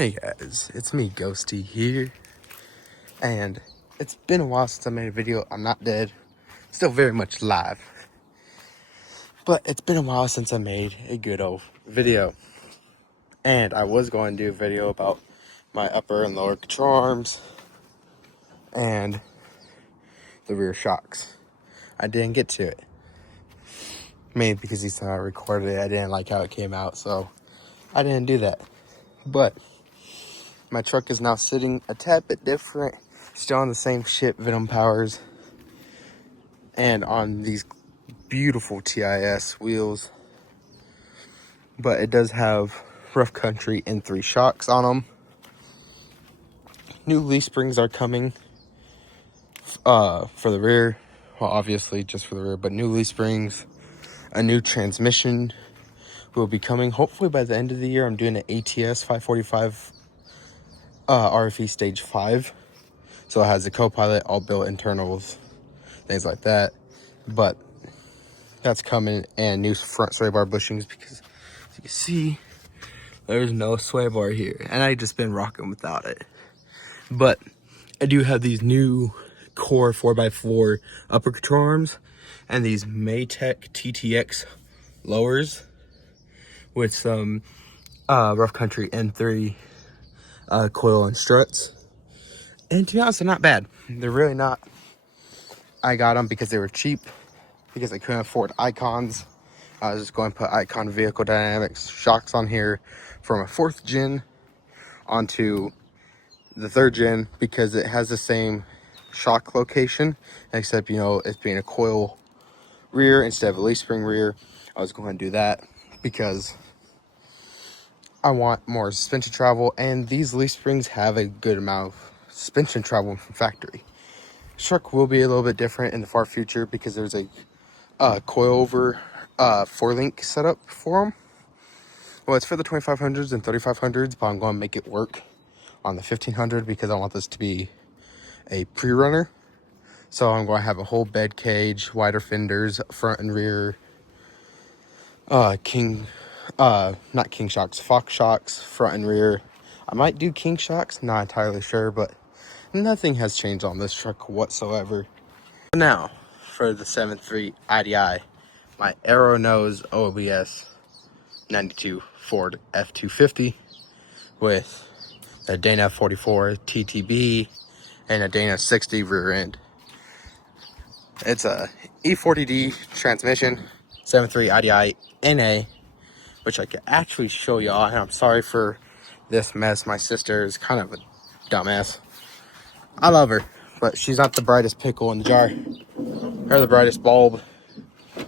Hey guys, it's me, Ghosty here, and it's been a while since I made a video. I'm not dead, still very much alive, but it's been a while since I made a good old video. And I was going to do a video about my upper and lower control arms and the rear shocks. I didn't get to it, mainly because each time I recorded it, I didn't like how it came out, so I didn't do that. But my truck is now sitting a tad bit different, still on the same shit Venom powers, and on these beautiful TIS wheels, but it does have Rough Country N3 shocks on them. New leaf springs are coming for the rear, well, obviously just for the rear, but new leaf springs, a new transmission will be coming hopefully by the end of the year. I'm doing an ATS 545 RFE stage 5, so it has the co-pilot, all built internals, things like that, but that's coming. And new front sway bar bushings, because as you can see, there's no sway bar here, and I just been rocking without it. But I do have these new Core 4x4 upper control arms and these Maytech TTX lowers with some Rough Country N3 coil and struts. And to be honest, they're not bad. They're really not. I got them because they were cheap, because I couldn't afford Icons. I was just going to put Icon Vehicle Dynamics shocks on here from a 4th gen onto the 3rd gen, because it has the same shock location, except, you know, it's being a coil rear instead of a leaf spring rear. I was going to do that because I want more suspension travel, and these leaf springs have a good amount of suspension travel from factory. This truck will be a little bit different in the far future because there's a coilover 4-link setup for them. Well, it's for the 2500s and 3500s, but I'm going to make it work on the 1500 because I want this to be a pre-runner. So I'm going to have a whole bed cage, wider fenders, front and rear, not King shocks, Fox shocks, front and rear. I might do King shocks, not entirely sure, but nothing has changed on this truck whatsoever. Now, for the 7.3 IDI, my Arrow Nose OBS 92 Ford F250 with a Dana 44 TTB and a Dana 60 rear end. It's a E40D transmission, 7.3 IDI NA, which I could actually show y'all. And I'm sorry for this mess. My sister is kind of a dumbass. I love her, but she's not the brightest pickle in the jar, or the brightest bulb. I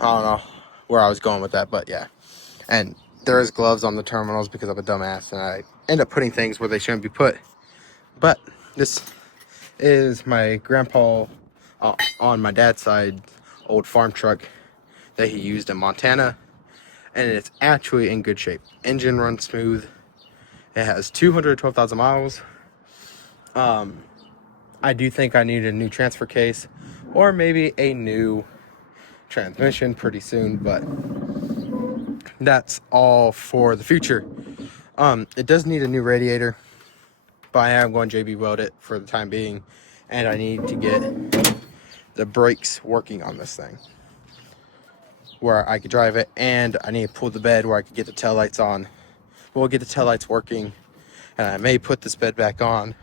don't know where I was going with that, but yeah. And there is gloves on the terminals because I'm a dumbass, and I end up putting things where they shouldn't be put. But this is my grandpa on my dad's side old farm truck that he used in Montana, and it's actually in good shape. Engine runs smooth. It has 212,000 miles. I do think I need a new transfer case or maybe a new transmission pretty soon, but that's all for the future. It does need a new radiator, but I am going to JB weld it for the time being, and I need to get the brakes working on this thing where I could drive it, and I need to pull the bed where I could get the taillights on. We'll get the taillights working, and I may put this bed back on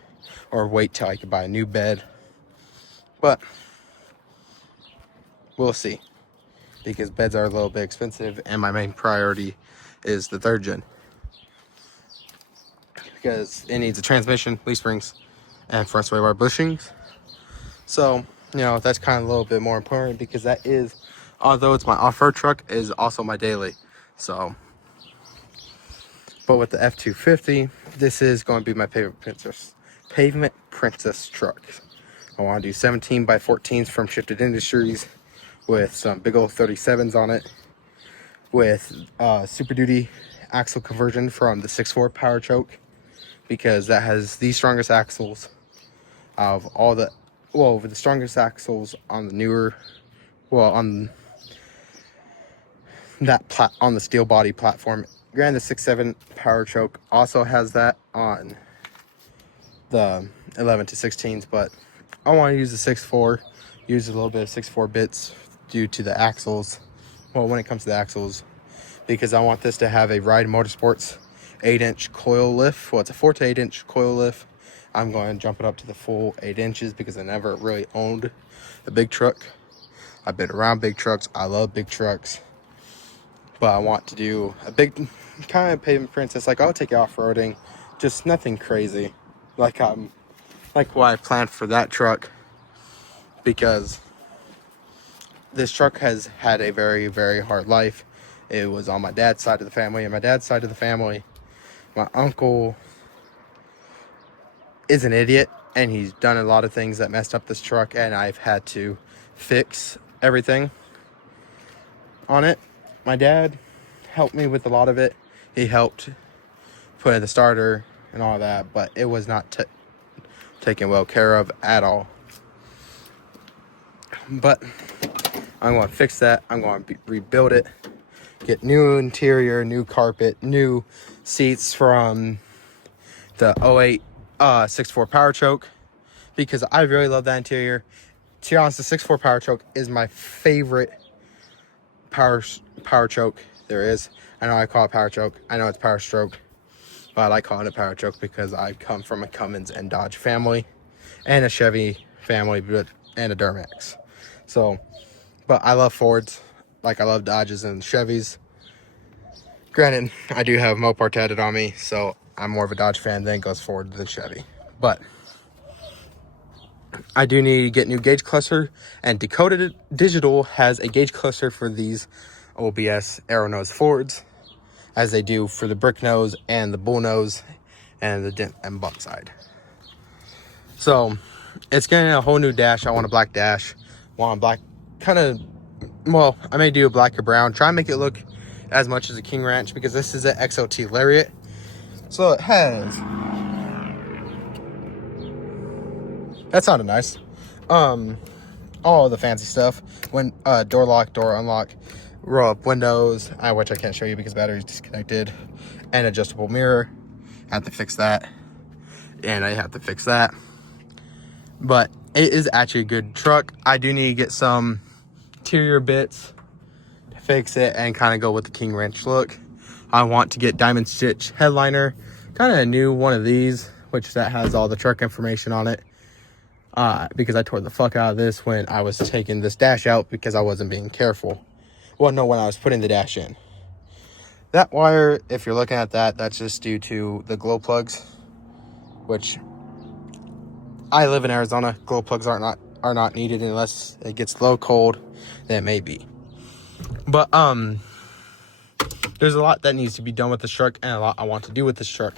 or wait till I can buy a new bed, but we'll see, because beds are a little bit expensive, and my main priority is the 3rd gen because it needs a transmission, leaf springs, and front sway bar bushings. So, you know, that's kind of a little bit more important, because that is, although it's my off-road truck, is also my daily. So, but with the F250, this is going to be my pavement princess truck. I want to do 17 by 14s from Shifted Industries with some big old 37s on it, with Super Duty axle conversion from the 6.4 Power Choke, because that has the strongest axles of all the, well, the strongest axles on the newer, well, on that on the steel body platform Granted, the 6.7 power choke also has that on the 11 to 16s, but I want to use the 6.4, use a little bit of 6.4 bits due to the axles. Well, when it comes to the axles, because I want this to have a Ride Motorsports 8-inch coil lift. Well, it's a 4 to 8-inch coil lift. I'm going to jump it up to the full 8 inches because I never really owned a big truck. I've been around big trucks. I love big trucks. But I want to do a big kind of pavement princess. Like, I'll take it off-roading. Just nothing crazy. Like what I planned for that truck. Because this truck has had a very, very hard life. It was on my dad's side of the family. And my dad's side of the family, my uncle is an idiot. And he's done a lot of things that messed up this truck. And I've had to fix everything on it. My dad helped me with a lot of it. He helped put in the starter and all that. But it was not taken well care of at all. But I'm going to fix that. I'm going to rebuild it. Get new interior, new carpet, new seats from the 08 6.4 power choke. Because I really love that interior. To be honest, the 6.4 power choke is my favorite power choke there is. I know I call it power choke. I know it's power stroke. But I like calling it power choke because I come from a Cummins and Dodge family. And a Chevy family and a Duramax. So, but I love Fords. Like, I love Dodges and Chevys. Granted, I do have Mopar tatted on me, so I'm more of a Dodge fan than goes Ford than Chevy. But I do need to get new gauge cluster, and Dakota Digital has a gauge cluster for these OBS arrow nose Fords, as they do for the brick nose and the bull nose and the dent and bump side. So it's getting a whole new dash. I want a black dash. Want a black kind of, well, I may do a black or brown. Try and make it look as much as a King Ranch because this is an XOT Lariat. So it has, that sounded nice. All the fancy stuff. When door lock, door unlock, roll up windows, which I can't show you because battery's disconnected, and adjustable mirror. I have to fix that, and I have to fix that. But it is actually a good truck. I do need to get some interior bits to fix it and kind of go with the King Ranch look. I want to get diamond stitch headliner, kind of a new one of these, which that has all the truck information on it. Because I tore the fuck out of this when I was taking this dash out because I wasn't being careful. Well, no, when I was putting the dash in. That wire, if you're looking at that, that's just due to the glow plugs, which I live in Arizona. Glow plugs are not needed unless it gets low cold, then maybe. But there's a lot that needs to be done with this truck and a lot I want to do with this truck.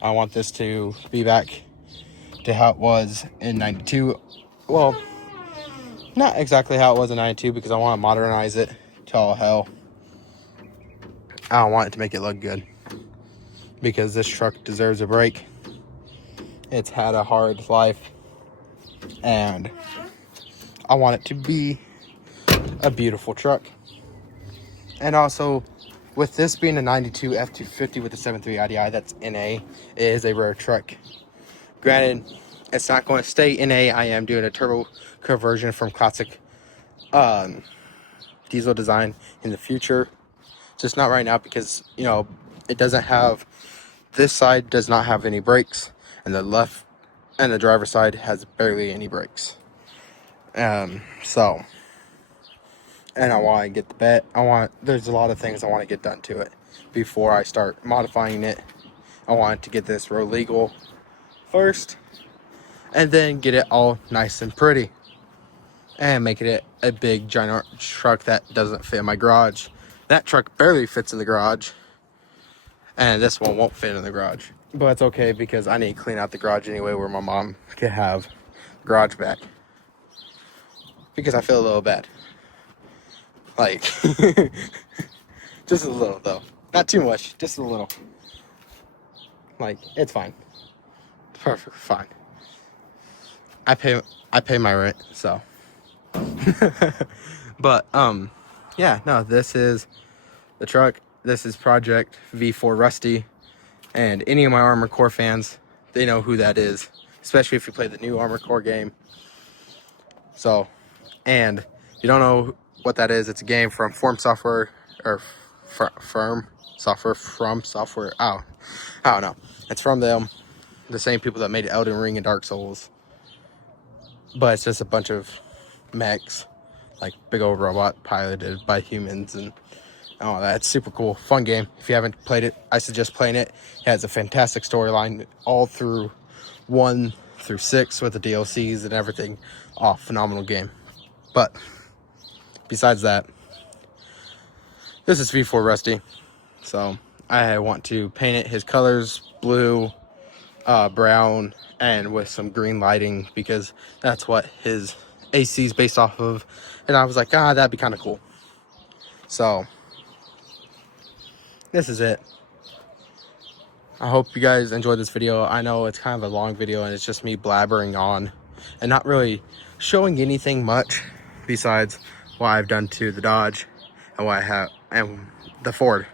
I want this to be back to how it was in 92. Well, not exactly how it was in 92 because I want to modernize it to all hell. I don't want it to make it look good because this truck deserves a break. It's had a hard life and I want it to be a beautiful truck. And also, with this being a 92 F250 with a 7.3 IDI that's NA, it is a rare truck. Granted, it's not going to stay NA. I am doing a turbo conversion from classic diesel design in the future. Just not right now because, you know, it doesn't have, this side does not have any brakes, and the left and the driver's side has barely any brakes. So, and I want to get the there's a lot of things I want to get done to it before I start modifying it. I want to get this road legal first, and then get it all nice and pretty, and make it a big giant truck that doesn't fit in my garage. That truck barely fits in the garage, and this one won't fit in the garage. But it's okay because I need to clean out the garage anyway where my mom can have the garage back. Because I feel a little bad. Like, just a little though. Not too much, just a little. Like, it's fine. It's perfectly fine. I pay my rent, so. But, yeah, no, this is the truck. This is Project V4 Rusty, and any of my Armored Core fans, they know who that is, especially if you play the new Armored Core game. So, and if you don't know what that is, it's a game from From Software. Oh, I don't know. It's from them, the same people that made Elden Ring and Dark Souls. But it's just a bunch of mechs, like big old robot piloted by humans and all that. It's super cool, fun game. If you haven't played it, I suggest playing it. It has a fantastic storyline all through 1 through 6 with the DLCs and everything. Oh, phenomenal game. But besides that, this is V4 Rusty. So I want to paint it his colors, blue, brown, and with some green lighting, because that's what his AC is based off of. And I was like, that'd be kind of cool. So this is it. I hope you guys enjoyed this video. I know it's kind of a long video and it's just me blabbering on and not really showing anything much besides what I've done to the Dodge and what I have and the Ford.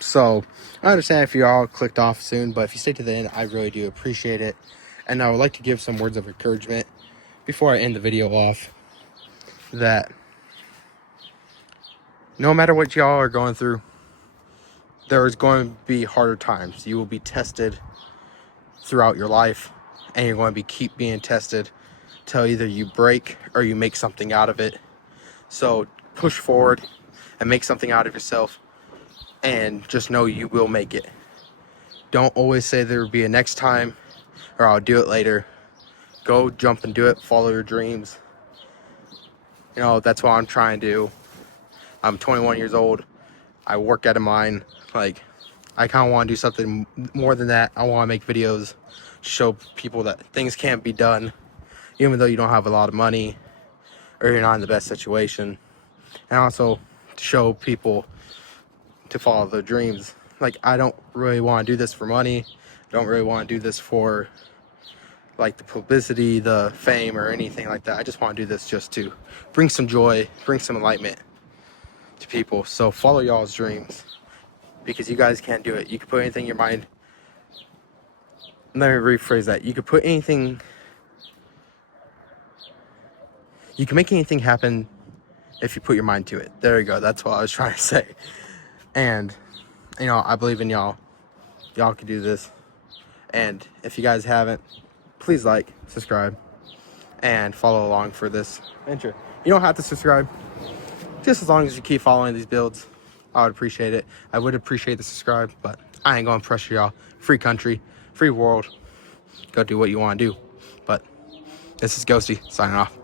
So I understand if you all clicked off soon, but if you stay to the end, I really do appreciate it. And I would like to give some words of encouragement before I end the video off, that no matter what y'all are going through, there is going to be harder times. You will be tested throughout your life, and you're going to keep being tested till either you break or you make something out of it. So push forward and make something out of yourself, and just know you will make it. Don't always say there will be a next time or I'll do it later. Go jump and do it. Follow your dreams. You know, that's what I'm trying to do. I'm 21 years old. I work at a mine. Like, I kind of want to do something more than that. I want to make videos, show people that things can't be done, even though you don't have a lot of money or you're not in the best situation. And also to show people to follow their dreams. Like, I don't really want to do this for money. I don't really want to do this for like the publicity, the fame, or anything like that. I just want to do this just to bring some joy, bring some enlightenment to people. So follow y'all's dreams, because you guys can't do it. You can put anything in your mind. Let me rephrase that. You could put anything, you can make anything happen if you put your mind to it. There you go. That's what I was trying to say. And, you know, I believe in y'all. Y'all can do this. And if you guys haven't, please like, subscribe, and follow along for this venture. You don't have to subscribe. Just as long as you keep following these builds, I would appreciate it. I would appreciate the subscribe, but I ain't gonna pressure y'all. Free country, free world. Go do what you want to do. But this is Ghosty signing off.